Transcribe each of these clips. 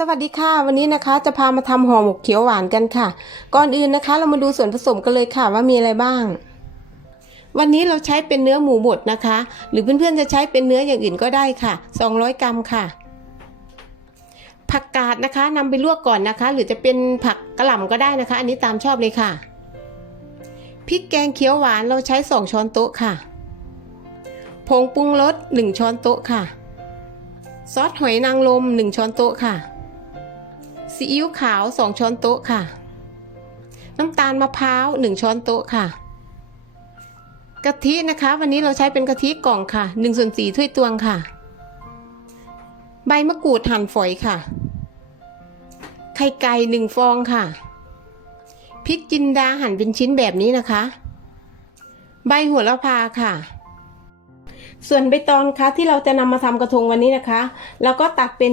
สวัสดีค่ะ วันนี้นะคะจะพามาทำห่อหมกเขียวหวานกันค่ะ ก่อนอื่นนะคะ เรามาดูส่วนผสมกันเลยค่ะว่ามีอะไรบ้าง วันนี้เราใช้เป็นเนื้อหมูบดนะคะ หรือเพื่อนๆจะใช้เป็นเนื้ออย่างอื่นก็ได้ค่ะ 200 กรัมค่ะ ผักกาดนะคะนำไปลวกก่อนนะคะ หรือจะเป็นผักกระหล่ำก็ได้นะคะ อันนี้ตามชอบเลยค่ะพริกแกงเขียวหวานเราใช้ 2 ช้อนโต๊ะค่ะผงปรุงรส1ช้อนโต๊ะค่ะ ซอสหอยนางรม1ช้อนโต๊ะค่ะ ซีอิ๊วขาว 2 ช้อนโต๊ะค่ะ น้ำตาลมะพร้าว 1 ช้อนโต๊ะค่ะกะทินะคะ วันนี้เราใช้เป็นกะทิกล่องค่ะ1ส่วน4ถ้วยตวงค่ะ ใบมะกรูดหั่นฝอยค่ะ ไข่ไก่หนึ่งฟองค่ะ พริกจินดาหั่นเป็นชิ้นแบบนี้นะคะ ใบหัวละพาค่ะส่วนใบตองคะที่เราจะนำมาทำกระทงวันนี้นะคะ เราก็ตัดเป็น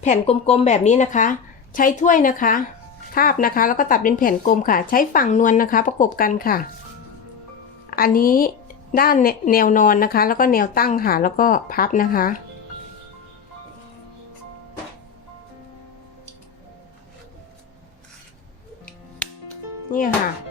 แผ่นกลมๆแบบนี้นะคะ ใช้ถ้วยนะคะทาบนะคะ แล้วก็ตัดเป็นแผ่นกลมค่ะ ใช้ฝั่งนวลนะคะ ประกบกันค่ะ อันนี้ด้านแนวนอนนะคะ แล้วก็แนวตั้งค่ะ แล้วก็พับนะคะ นี่ค่ะ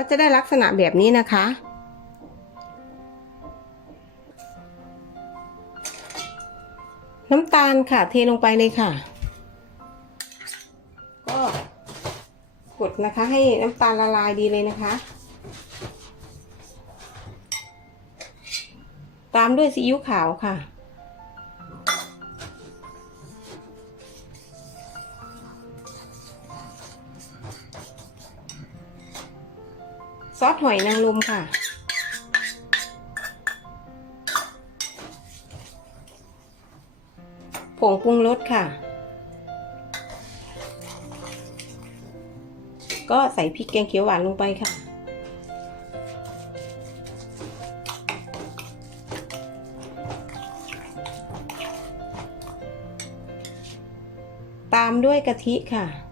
ก็จะได้ลักษณะแบบนี้นะคะ น้ำตาลค่ะเทลงไปเลยค่ะ ก็กดนะคะให้น้ำตาลละลายดีเลยนะคะ ตามด้วยซีอิ๊วขาวค่ะ ซอสหอยนางรมค่ะ ผงปรุงรสค่ะ ก็ใส่พริกแกงเขียวหวานลงไปค่ะ ตามด้วยกะทิค่ะ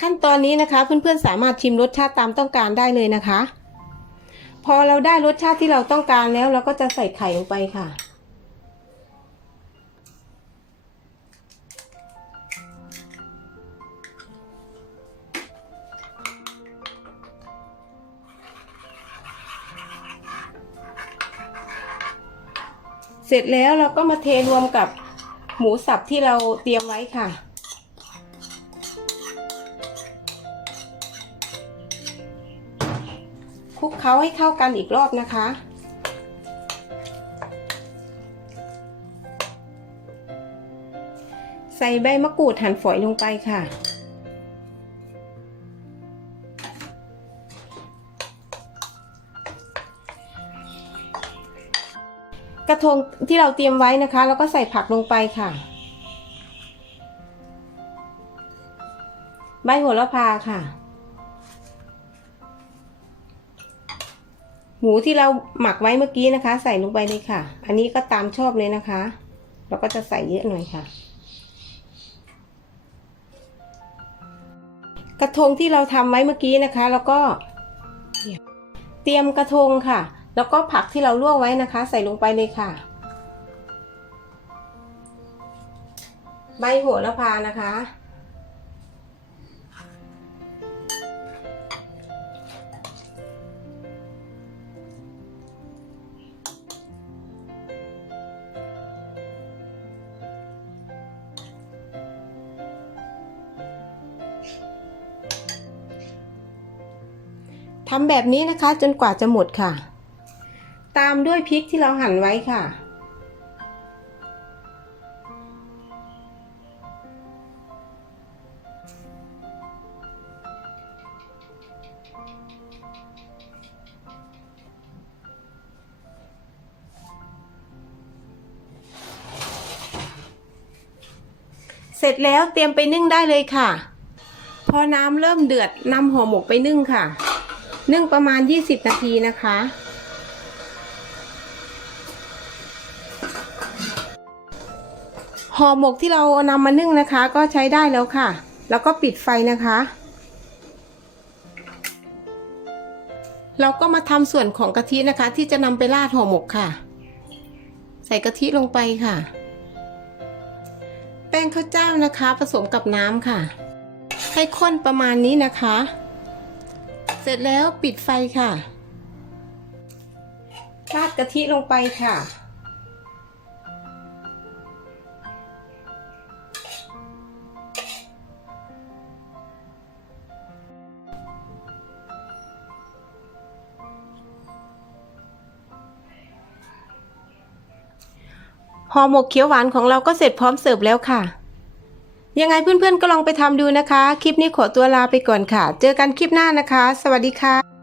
ขั้นตอนนี้นะคะเพื่อนๆสามารถชิมรสชาติตามต้องการได้เลยนะคะ พอเราได้รสชาติที่เราต้องการแล้ว เราก็จะใส่ไข่ลงไปค่ะ เสร็จแล้วเราก็มาเทรวมกับหมูสับที่เราเตรียมไว้ค่ะ คลุกเคล้าให้เข้ากันอีกรอบนะคะใส่ใบมะกรูดหั่นฝอยลงไปค่ะ กระทงที่เราเตรียมไว้นะคะ แล้วก็ใส่ผักลงไปค่ะ ใบโหระพาค่ะ หมูที่เราหมักไว้เมื่อกี้นะคะ ใส่ลงไปเลยค่ะ อันนี้ก็ตามชอบเลยนะคะ เราก็จะใส่เยอะหน่อยค่ะ กระทงที่เราทำไว้เมื่อกี้นะคะ แล้วก็ เตรียมกระทงค่ะ แล้วก็ผักที่เราลวกไว้นะคะ ใส่ลงไปเลยค่ะ ใบโหระพานะคะ ทำแบบนี้นะคะจนกว่าจะหมดค่ะ ตามด้วยพริกที่เราหั่นไว้ค่ะ เสร็จแล้วเตรียมไปนึ่งได้เลยค่ะ พอน้ำเริ่มเดือดนำห่อหมกไปนึ่งค่ะ นึ่งประมาณ 20 นาทีนะคะ ห่อหมกที่เรานำมานึ่งนะคะ ก็ใช้ได้แล้วค่ะ แล้วก็ปิดไฟนะคะ เราก็มาทำส่วนของกะทินะคะ ที่จะนำไปราดห่อหมกค่ะ ใส่กะทิลงไปค่ะ แป้งข้าวเจ้านะคะ ผสมกับน้ำค่ะ ให้ข้นประมาณนี้นะคะ เสร็จแล้วปิดไฟค่ะราดกะทิลงไปค่ะ ห่อหมกเขียวหวานของเราก็เสร็จพร้อมเสิร์ฟแล้วค่ะ ยังไงเพื่อนๆก็ลองไปทำดูนะคะ คลิปนี้ขอตัวลาไปก่อนค่ะ เจอกันคลิปหน้านะคะ สวัสดีค่ะ